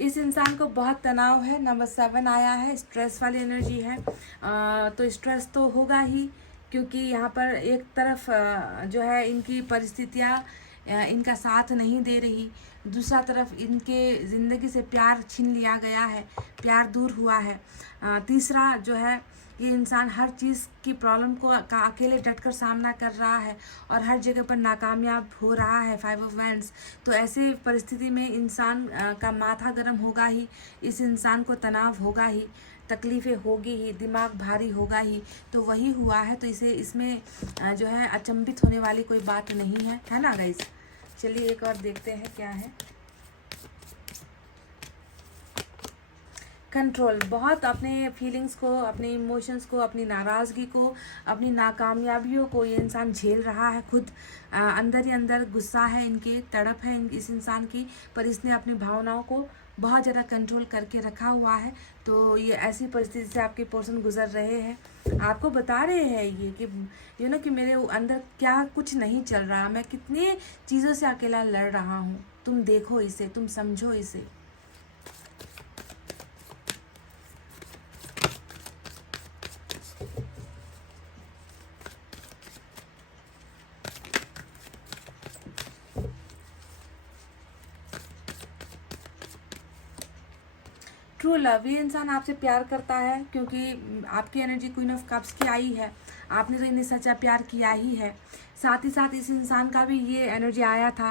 इस इंसान को बहुत तनाव है, नंबर 7 आया है, स्ट्रेस वाली एनर्जी है। तो स्ट्रेस तो होगा ही क्योंकि यहाँ पर एक तरफ जो है इनकी परिस्थितियाँ इनका साथ नहीं दे रही, दूसरा तरफ इनके ज़िंदगी से प्यार छीन लिया गया है, प्यार दूर हुआ है, तीसरा जो है ये इंसान हर चीज़ की प्रॉब्लम को का अकेले डटकर सामना कर रहा है और हर जगह पर नाकामयाब हो रहा है, 5 ऑफ वैंड्स। तो ऐसे परिस्थिति में इंसान का माथा गर्म होगा ही, इस इंसान को तनाव होगा ही, तकलीफ़ें होगी ही, दिमाग भारी होगा ही। तो वही हुआ है, तो इसे इसमें जो है अचंभित होने वाली कोई बात नहीं है ना गाइस। चलिए एक और देखते हैं क्या है। कंट्रोल, बहुत अपने फीलिंग्स को, अपने इमोशंस को, अपनी नाराज़गी को, अपनी नाकामयाबियों को ये इंसान झेल रहा है खुद। अंदर ही अंदर गुस्सा है, इनके तड़प है इस इंसान की, पर इसने अपनी भावनाओं को बहुत ज़्यादा कंट्रोल करके रखा हुआ है। तो ये ऐसी परिस्थिति से आपके पर्सन गुजर रहे हैं, आपको बता रहे हैं ये कि कि मेरे अंदर क्या कुछ नहीं चल रहा, मैं कितनी चीज़ों से अकेला लड़ रहा हूँ, तुम देखो इसे, तुम समझो इसे। ट्रू लव, ये इंसान आपसे प्यार करता है क्योंकि आपकी एनर्जी क्वीन ऑफ कप्स की आई है, आपने तो इन्हें सच्चा प्यार किया ही है। साथ ही साथ इस इंसान का भी ये एनर्जी आया था,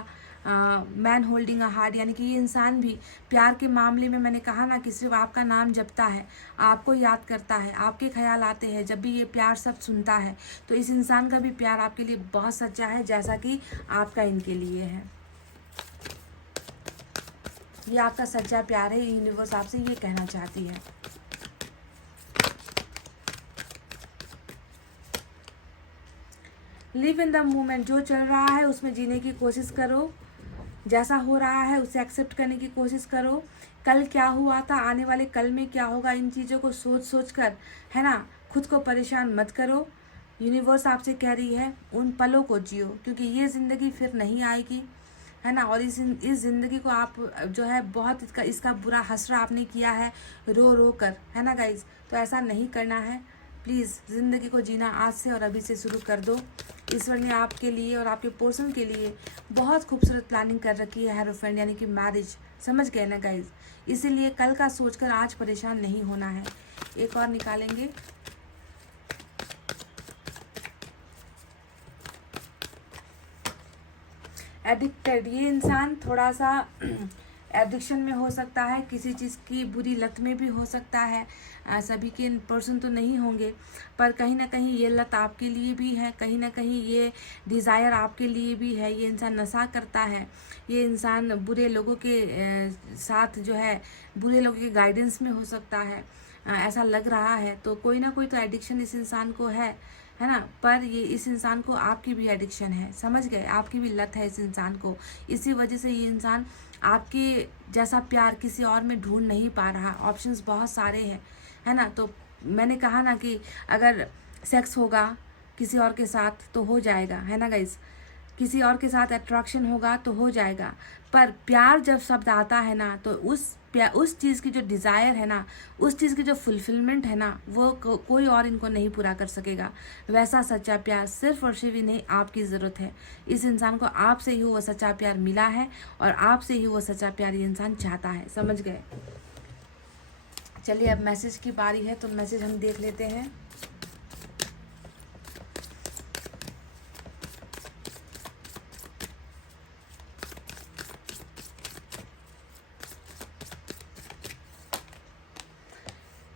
मैन होल्डिंग अ हार्ट, यानी कि ये इंसान भी प्यार के मामले में, मैंने कहा ना कि सिर्फ आपका नाम जपता है, आपको याद करता है, आपके ख्याल आते हैं जब भी ये प्यार सब सुनता है। तो इस इंसान का भी प्यार आपके लिए बहुत सच्चा है, जैसा कि आपका इनके लिए है। ये आपका सच्चा प्यार है, यूनिवर्स आपसे ये कहना चाहती है। लिव इन द मोमेंट, जो चल रहा है उसमें जीने की कोशिश करो, जैसा हो रहा है उसे एक्सेप्ट करने की कोशिश करो। कल क्या हुआ था, आने वाले कल में क्या होगा, इन चीज़ों को सोच कर, है ना, खुद को परेशान मत करो। यूनिवर्स आपसे कह रही है उन पलों को जियो क्योंकि ये ज़िंदगी फिर नहीं आएगी, है ना। और इस ज़िंदगी को आप जो है बहुत इसका बुरा हसरा आपने किया है रो रो कर, है ना गाइज। तो ऐसा नहीं करना है, प्लीज़ ज़िंदगी को जीना आज से और अभी से शुरू कर दो। ईश्वर ने आपके लिए और आपके पर्सन के लिए बहुत खूबसूरत प्लानिंग कर रखी है हेरोफेंड, यानी कि मैरिज। समझ गए ना गाइज, इसीलिए कल का सोचकर आज परेशान नहीं होना है। एक और निकालेंगे। एडिक्टेड, ये इंसान थोड़ा सा एडिक्शन में हो सकता है, किसी चीज़ की बुरी लत में भी हो सकता है। सभी के पर्सन तो नहीं होंगे, पर कहीं ना कहीं ये लत आपके लिए भी है, कहीं ना कहीं ये डिज़ायर आपके लिए भी है। ये इंसान नशा करता है, ये इंसान बुरे लोगों के साथ जो है, बुरे लोगों के गाइडेंस में हो सकता है, ऐसा लग रहा है। तो कोई ना कोई तो एडिक्शन इस इंसान को है ना। पर ये इस इंसान को आपकी भी एडिक्शन है, समझ गए, आपकी भी लत है इस इंसान को। इसी वजह से ये इंसान आपके जैसा प्यार किसी और में ढूंढ नहीं पा रहा। ऑप्शंस बहुत सारे हैं, है ना। तो मैंने कहा ना कि अगर सेक्स होगा किसी और के साथ तो हो जाएगा, है ना गाइस, किसी और के साथ अट्रैक्शन होगा तो हो जाएगा। पर प्यार जब शब्द आता है ना, तो उस चीज़ की जो डिज़ायर है ना, उस चीज़ की जो फुलफिलमेंट है ना, वो कोई और इनको नहीं पूरा कर सकेगा। वैसा सच्चा प्यार सिर्फ और सिर्फ इन्हें आपकी ज़रूरत है। इस इंसान को आपसे ही वो सच्चा प्यार मिला है, और आपसे ही वो सच्चा प्यार ये इंसान चाहता है, समझ गए। चलिए अब मैसेज की बारी है, तो मैसेज हम देख लेते हैं।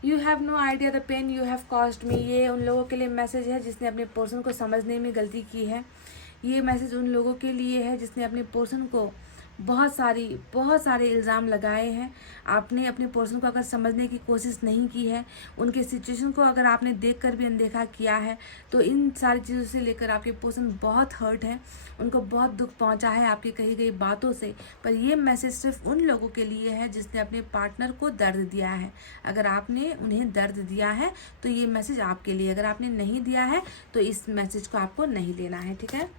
You have no idea the pain you have caused me. ये उन लोगों के लिए मैसेज है जिसने अपने पर्सन को समझने में गलती की है। ये मैसेज उन लोगों के लिए है जिसने अपने पर्सन को बहुत सारे इल्ज़ाम लगाए हैं। आपने अपने पर्सन को अगर समझने की कोशिश नहीं की है, उनके सिचुएशन को अगर आपने देखकर भी अनदेखा किया है, तो इन सारी चीज़ों से लेकर आपके पर्सन बहुत हर्ट है, उनको बहुत दुख पहुंचा है आपकी कही गई बातों से। पर ये मैसेज सिर्फ उन लोगों के लिए है जिसने अपने पार्टनर को दर्द दिया है। अगर आपने उन्हें दर्द दिया है तो ये मैसेज आपके लिए, अगर आपने नहीं दिया है तो इस मैसेज को आपको नहीं लेना है, ठीक है।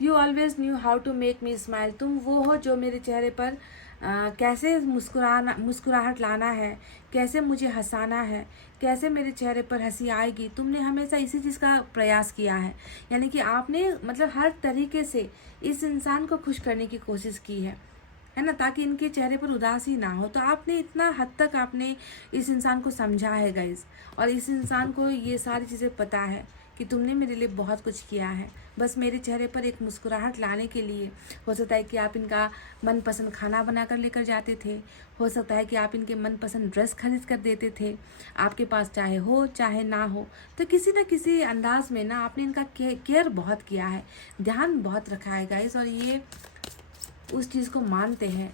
You always knew how to make me smile. तुम वो हो जो मेरे चेहरे पर कैसे मुस्कुराहट लाना है, कैसे मुझे हंसाना है, कैसे मेरे चेहरे पर हंसी आएगी। तुमने हमेशा इसी चीज़ का प्रयास किया है, यानी कि आपने मतलब हर तरीके से इस इंसान को खुश करने की कोशिश की है ना, ताकि इनके चेहरे पर उदासी ना हो। तो आपने इतना हद तक आपने इस इंसान को समझा है गाइज, और इस इंसान को ये सारी चीज़ें पता है कि तुमने मेरे लिए बहुत कुछ किया है, बस मेरे चेहरे पर एक मुस्कुराहट लाने के लिए। हो सकता है कि आप इनका मनपसंद खाना बनाकर लेकर जाते थे, हो सकता है कि आप इनके मनपसंद ड्रेस खरीद कर देते थे, आपके पास चाहे हो चाहे ना हो। तो किसी न किसी अंदाज में ना आपने इनका केयर बहुत किया है, ध्यान बहुत रखा है गाइस, और ये उस चीज़ को मानते हैं,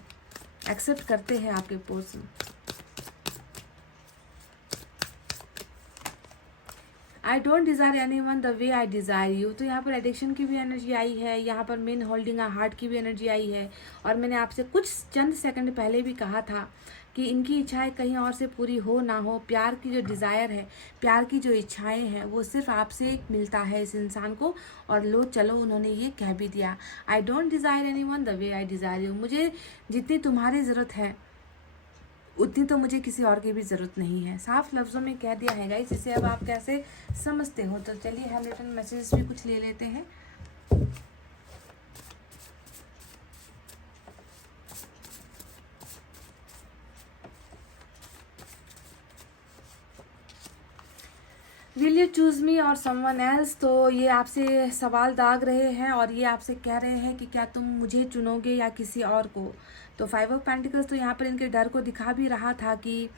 एक्सेप्ट करते हैं आपके person. I don't desire any one the way I desire you. तो यहाँ पर एडिक्शन की भी एनर्जी आई है, यहाँ पर मेन होल्डिंग अ हार्ट की भी एनर्जी आई है। और मैंने आपसे कुछ चंद सेकंड पहले भी कहा था कि इनकी इच्छाएं कहीं और से पूरी हो ना हो, प्यार की जो डिज़ायर है, प्यार की जो इच्छाएं हैं, वो सिर्फ आपसे मिलता है इस इंसान को। और लो चलो उन्होंने ये कह भी दिया, I don't desire any one the way I desire you. मुझे जितनी तुम्हारी ज़रूरत है उतनी तो मुझे किसी और की भी ज़रूरत नहीं है। साफ लफ्ज़ों में कह दिया है गाइस, इसे अब आप कैसे समझते हो। तो चलिए हम रिटर्न मैसेजेस भी कुछ ले लेते हैं। विल यू चूज़ मी और समवन एल्स। तो ये आपसे सवाल दाग रहे हैं और ये आपसे कह रहे हैं कि क्या तुम मुझे चुनोगे या किसी और को। तो 5 ऑफ पेंटिकल्स तो यहाँ पर इनके डर को दिखा भी रहा था कि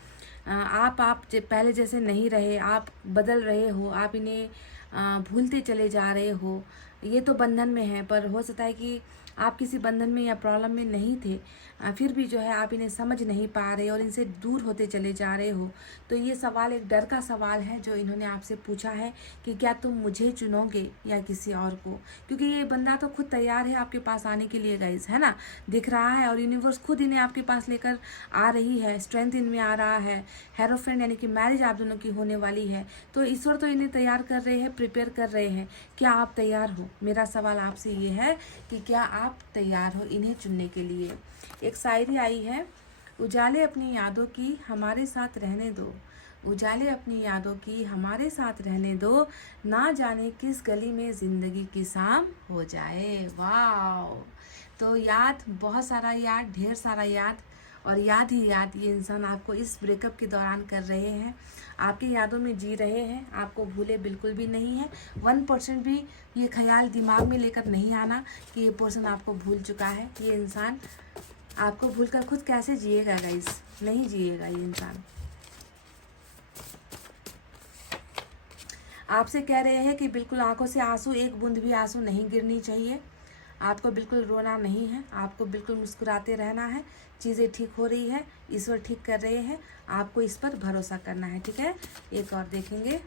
आप पहले जैसे नहीं रहे, आप बदल रहे हो, आप इन्हें भूलते चले जा रहे हो। ये तो बंधन में है, पर हो सकता है कि आप किसी बंधन में या प्रॉब्लम में नहीं थे, फिर भी जो है आप इन्हें समझ नहीं पा रहे और इनसे दूर होते चले जा रहे हो। तो ये सवाल एक डर का सवाल है जो इन्होंने आपसे पूछा है कि क्या तुम मुझे चुनोगे या किसी और को। क्योंकि ये बंदा तो खुद तैयार है आपके पास आने के लिए गाइस, है ना, दिख रहा है। और यूनिवर्स खुद इन्हें आपके पास लेकर आ रही है, स्ट्रेंथ इनमें आ रहा है, हेरोफ्रेंड यानी कि मैरिज आप दोनों की होने वाली है। तो ईश्वर तो इन्हें तैयार कर रहे हैं, प्रिपेयर कर रहे हैं। क्या आप तैयार हो? मेरा सवाल आपसे ये है कि क्या आप तैयार हो इन्हें चुनने के लिए। एक शायरी आई है, उजाले अपनी यादों की हमारे साथ रहने दो, उजाले अपनी यादों की हमारे साथ रहने दो, ना जाने किस गली में ज़िंदगी की शाम हो जाए। वाह। तो याद, बहुत सारा याद, ढेर सारा याद, और याद ही याद ये इंसान आपको इस ब्रेकअप के दौरान कर रहे हैं, आपकी यादों में जी रहे हैं, आपको भूले बिल्कुल भी नहीं है। 1% भी ये ख्याल दिमाग में लेकर नहीं आना कि ये पर्सन आपको भूल चुका है। ये इंसान आपको भूलकर खुद कैसे जिएगा गाइस, नहीं जिएगा ये इंसान। आपसे कह रहे हैं कि बिल्कुल आंखों से आंसू, एक बूंद भी आंसू नहीं गिरनी चाहिए, आपको बिल्कुल रोना नहीं है, आपको बिल्कुल मुस्कुराते रहना है। चीज़ें ठीक हो रही है, ईश्वर ठीक कर रहे हैं, आपको इस पर भरोसा करना है, ठीक है। एक और देखेंगे।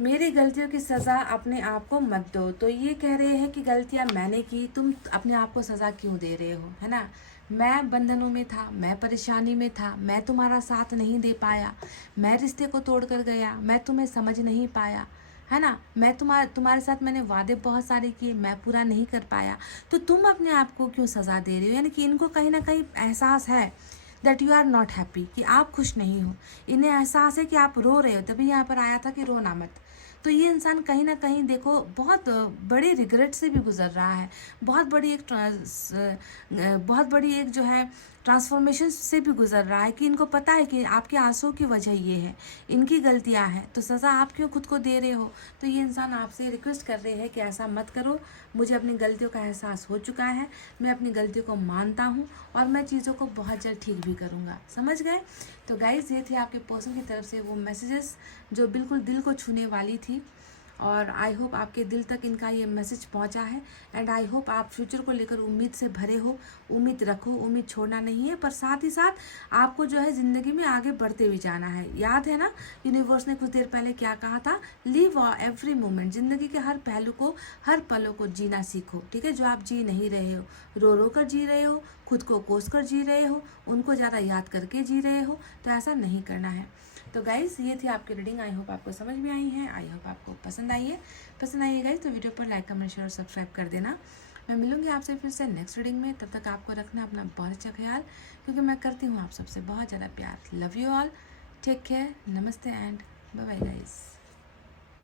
मेरी गलतियों की सज़ा अपने आप को मत दो। तो ये कह रहे हैं कि गलतियाँ मैंने की, तुम अपने आप को सज़ा क्यों दे रहे हो, है ना। मैं बंधनों में था, मैं परेशानी में था, मैं तुम्हारा साथ नहीं दे पाया, मैं रिश्ते को तोड़ कर गया, मैं तुम्हें समझ नहीं पाया, है ना। मैं तुम्हारे साथ मैंने वादे बहुत सारे किए, मैं पूरा नहीं कर पाया, तो तुम अपने आप को क्यों सज़ा दे रहे हो। यानी कि इनको कहीं ना कहीं एहसास है that you are not happy, कि आप खुश नहीं हो। इन्हें एहसास है कि आप रो रहे हो, तभी यहाँ पर आया था कि रोना मत। तो ये इंसान कहीं ना कहीं देखो बहुत बड़े रिग्रेट से भी गुजर रहा है, बहुत बड़ी एक जो है ट्रांसफॉर्मेशन से भी गुजर रहा है, कि इनको पता है कि आपके आंसू की वजह ये है, इनकी गलतियां हैं, तो सज़ा आप क्यों खुद को दे रहे हो। तो ये इंसान आपसे रिक्वेस्ट कर रहे हैं कि ऐसा मत करो, मुझे अपनी गलतियों का एहसास हो चुका है, मैं अपनी गलतियों को मानता हूँ और मैं चीज़ों को बहुत जल्द ठीक भी करूँगा। समझ गए। तो गाइज़ ये थे आपके पर्सन की तरफ से वो मैसेजेस जो बिल्कुल दिल को छूने वाली थी, और आई होप आपके दिल तक इनका ये मैसेज पहुंचा है। एंड आई होप आप फ्यूचर को लेकर उम्मीद से भरे हो, उम्मीद रखो, उम्मीद छोड़ना नहीं है, पर साथ ही साथ आपको जो है ज़िंदगी में आगे बढ़ते भी जाना है। याद है ना यूनिवर्स ने कुछ देर पहले क्या कहा था, लिव एवरी मोमेंट, ज़िंदगी के हर पहलू को, हर पलों को जीना सीखो, ठीक है। जो आप जी नहीं रहे हो, रो रो कर जी रहे हो, खुद को कोस कर जी रहे हो, उनको ज़्यादा याद करके जी रहे हो, तो ऐसा नहीं करना है। तो गाइज़ ये थी आपकी रीडिंग, आई होप आपको समझ में आई है, आई होप आपको पसंद आई है गाइज़। तो वीडियो पर लाइक कमेंट शेयर और सब्सक्राइब कर देना। मैं मिलूंगी आपसे फिर से नेक्स्ट रीडिंग में, तब तक आपको रखना अपना बहुत अच्छा ख्याल, क्योंकि मैं करती हूँ आप सबसे बहुत ज़्यादा प्यार। Love you all, take care, नमस्ते एंड बाय बाय गाइज़।